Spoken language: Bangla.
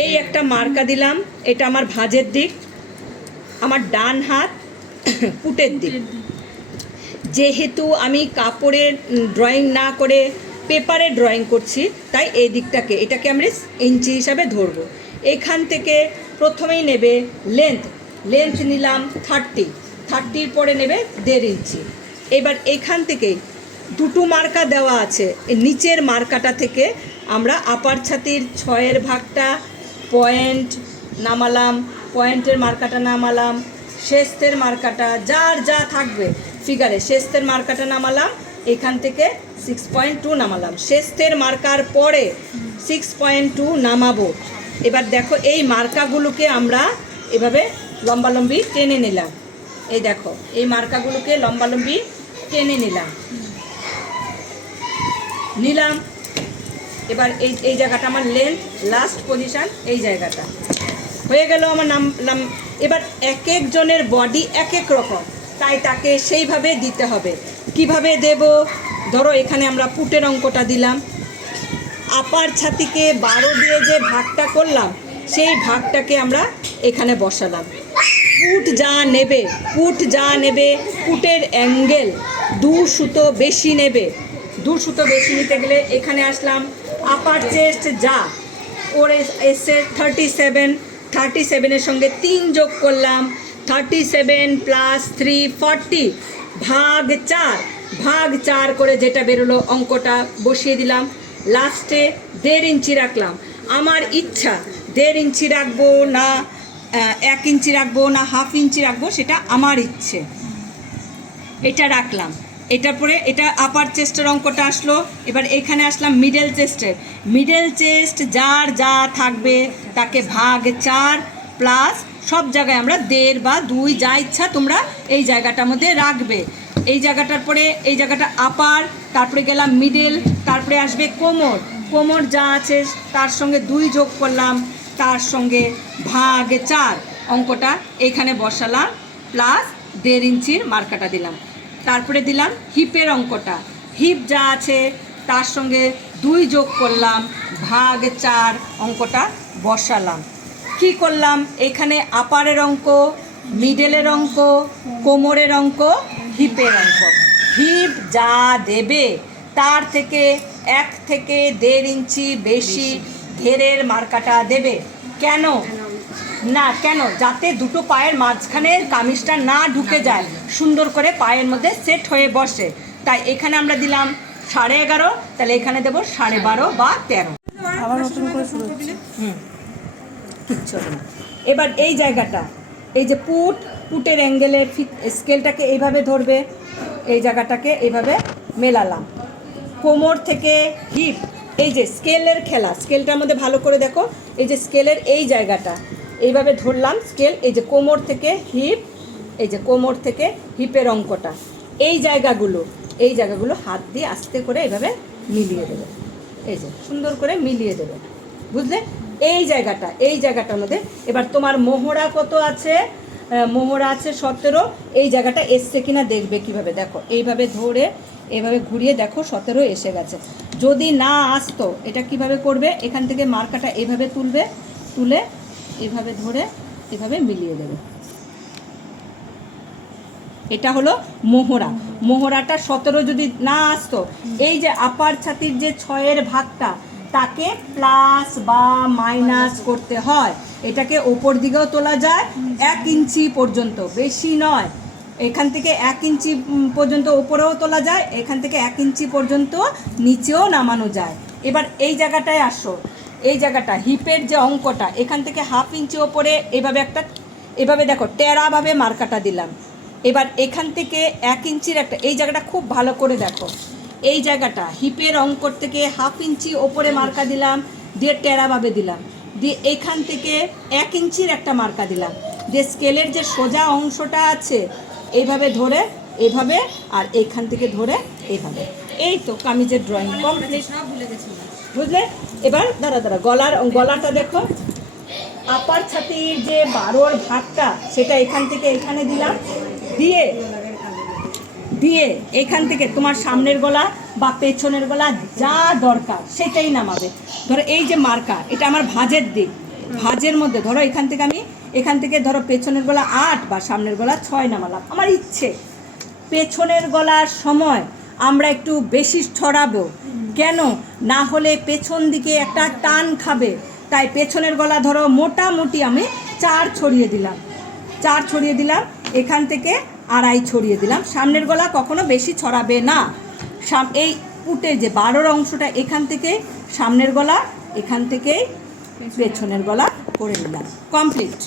এই একটা মার্কা দিলাম, এটা আমার ভাঁজের দিক, আমার ডান হাত পুটের দিক। যেহেতু আমি কাপড়ে ড্রয়িং না করে পেপারে ড্রয়িং করছি, তাই এই দিকটাকে এটাকে আমরা ইঞ্চি হিসাবে ধরবো। এখান থেকে প্রথমেই নেবে লেন্থ নিলাম 30 পরে নেবে 1.5 ইঞ্চি। এবার এখান থেকে দুটো মার্কা দেওয়া আছে, নিচের মার্কাটা থেকে আমরা আপার ছাতির 6-এর ভাগটা পয়েন্ট নামালাম, পয়েন্টের মার্কাটা নামালাম, শেস্তের মার্কাটা যার যা থাকবে ফিগারে শেস্তের মার্কাটা নামালাম, এখান থেকে 6.2 নামালাম, শেস্তের মার্কার পরে 6.2 নামাবো। এবার দেখো এই মার্কাগুলোকে আমরা এভাবে লম্বালম্বি টেনে নিলাম। এই দেখো এই মার্কাগুলোকে লম্বালম্বি টেনে নিলাম। এবার এই জায়গাটা আমার লেন্থ লাস্ট পজিশন, এই জায়গাটা হয়ে গেল আমার নাম। এবার এক একজনের বডি এক এক রকম, তাই তাকে সেইভাবে দিতে হবে। কিভাবে দেব? ধরো এখানে আমরা পুটের অঙ্কটা দিলাম, আপার ছাতিকে 12 দিয়ে যে ভাগটা করলাম সেই ভাগটাকে আমরা এখানে বসালাম। পুট যা নেবে পুটের অ্যাঙ্গেল 2 সুতো বেশি নেবে। 2 সুতো বেশি নিতে গেলে এখানে আসলাম, আপার চেস্ট যা ওর এসে 37-এর সঙ্গে 3 যোগ করলাম, 37 + 3 40 ভাগ 4 করে যেটা বেরোলো অঙ্কটা বসিয়ে দিলাম। লাস্টে 1.5 ইঞ্চি রাখলাম। আমার ইচ্ছা 1.5 ইঞ্চি রাখবো না 1 ইঞ্চি রাখবো না 1/2 ইঞ্চি রাখবো, সেটা আমার ইচ্ছে। এটা রাখলাম। এটার পরে এটা আপার চেস্টের অঙ্কটা আসলো। এবার এখানে আসলাম মিডল চেস্ট যার যা থাকবে তাকে ভাগ 4 প্লাস সব জায়গায় আমরা 1.5 বা 2 যা ইচ্ছা তোমরা এই জায়গাটার মধ্যে রাখবে। এই জায়গাটার পরে এই জায়গাটা আপার, তারপরে গেলাম মিডল, তারপরে আসবে কোমর যা আছে তার সঙ্গে 2 যোগ করলাম, তার সঙ্গে ভাগ 4 অঙ্কটা এইখানে বসালাম, প্লাস 1.5 ইঞ্চির মার্কাটা দিলাম। তারপরে দিলাম হিপের অঙ্কটা, হিপ যা আছে তার সঙ্গে 2 যোগ করলাম, ভাগ 4 অঙ্কটা বসালাম। কি করলাম? এখানে আপারের অঙ্ক, মিডলের অঙ্ক, কোমরের অঙ্ক, হিপের অঙ্ক। হিপ যা দেবে তার থেকে 1 থেকে 1.5 ইঞ্চি বেশি ঘেরের মার্কাটা দেবে। কেন? যাতে দুটো পায়ের মাঝখানের কামিজটা না ঢুকে যায়, সুন্দর করে পায়ের মধ্যে সেট হয়ে বসে। তাই এখানে আমরা দিলাম 11.5, তাহলে এখানে দেবো 12.5 বা 13। আবার নতুন করে শুরু হচ্ছে। কিচ্ছু না। এবার এই জায়গাটা, এই যে পুটের অ্যাঙ্গেলের স্কেলটাকে এইভাবে ধরবে, এই জায়গাটাকে এইভাবে মেলালাম। কোমর থেকে হিপ, এই যে স্কেলের খেলা, স্কেলটার মধ্যে ভালো করে দেখো, এই যে স্কেলের এই জায়গাটা এইভাবে ধরলাম স্কেল, এই যে কোমর থেকে হিপ, এই যে কোমর থেকে হিপের অঙ্কটা, এই জায়গাগুলো হাত দিয়ে আস্তে করে এইভাবে মিলিয়ে দেবে। এই যে সুন্দর করে মিলিয়ে দেবে, বুঝলে? এই জায়গাটার মধ্যে এবার তোমার মোহরা কত আছে? মোহরা আছে 17। এই জায়গাটা এসছে কিনা দেখবে কিভাবে, দেখো এইভাবে ধরে এভাবে ঘুরিয়ে দেখো 17 এসে গেছে। যদি না আসতো এটা কিভাবে করবে? এখান থেকে মার্কাটা এইভাবে তুলে এভাবে ধরে এভাবে মিলিয়ে দেবে। এটা হলো মোহরাটা 17 যদি না আসতো, এই যে আপার ছাতির যে 6-এর ভাগটা তাকে প্লাস বা মাইনাস করতে হয়। এটাকে ওপর দিকেও তোলা যায় 1 ইঞ্চি পর্যন্ত, বেশি নয়। এখান থেকে 1 ইঞ্চি পর্যন্ত ওপরেও তোলা যায়, এখান থেকে 1 ইঞ্চি পর্যন্ত নিচেও নামানো যায়। এবার এই জায়গাটায় আসো, এই জায়গাটা হিপের যে অঙ্কটা, এখান থেকে 1/2 ইঞ্চি ওপরে এভাবে দেখো টেরাভাবে মার্কাটা দিলাম। এবার এখান থেকে 1 ইঞ্চির একটা, এই জায়গাটা খুব ভালো করে দেখো, এই জায়গাটা হিপের অঙ্ক থেকে 1/2 ইঞ্চি ওপরে মার্কা দিলাম, দিয়ে টেরাভাবে দিলাম, দিয়ে এখান থেকে 1 ইঞ্চির একটা মার্কা দিলাম, দিয়ে স্কেলের যে সোজা অংশটা আছে এইভাবে ধরে এভাবে, আর এইখান থেকে ধরে এইভাবে। এই তো কামিজের ড্রয়িং কমপ্লিট, বুঝলে? এবার দাঁড়া গলাটা দেখো, আপার ছাতির যে 12-এর ভাগটা সেটা এখান থেকে এখানে দিলাম, দিয়ে এখান থেকে তোমার সামনের গলা বা পেছনের গলা যা দরকার সেটাই নামাবে। ধরো এই যে মার্কা, এটা আমার ভাঁজের দিক, ভাঁজের মধ্যে ধরো এখান থেকে ধরো পেছনের গলা 8 বা সামনের গলা 6 নামালাম, আমার ইচ্ছে। পেছনের গলার সময় আমরা একটু বেশি ছড়াবো, কেন না হলে পেছন দিকে একটা টান খাবে, তাই পেছনের গলা ধরো মোটামুটি আমি 4 ছড়িয়ে দিলাম, এখান থেকে 2.5 ছড়িয়ে দিলাম। সামনের গলা কখনো বেশি ছড়াবে না। এই পুটে যে 12 অংশটা এখান থেকে সামনের গলা, এখান থেকে পেছনের গলা করে নিলাম, কমপ্লিট।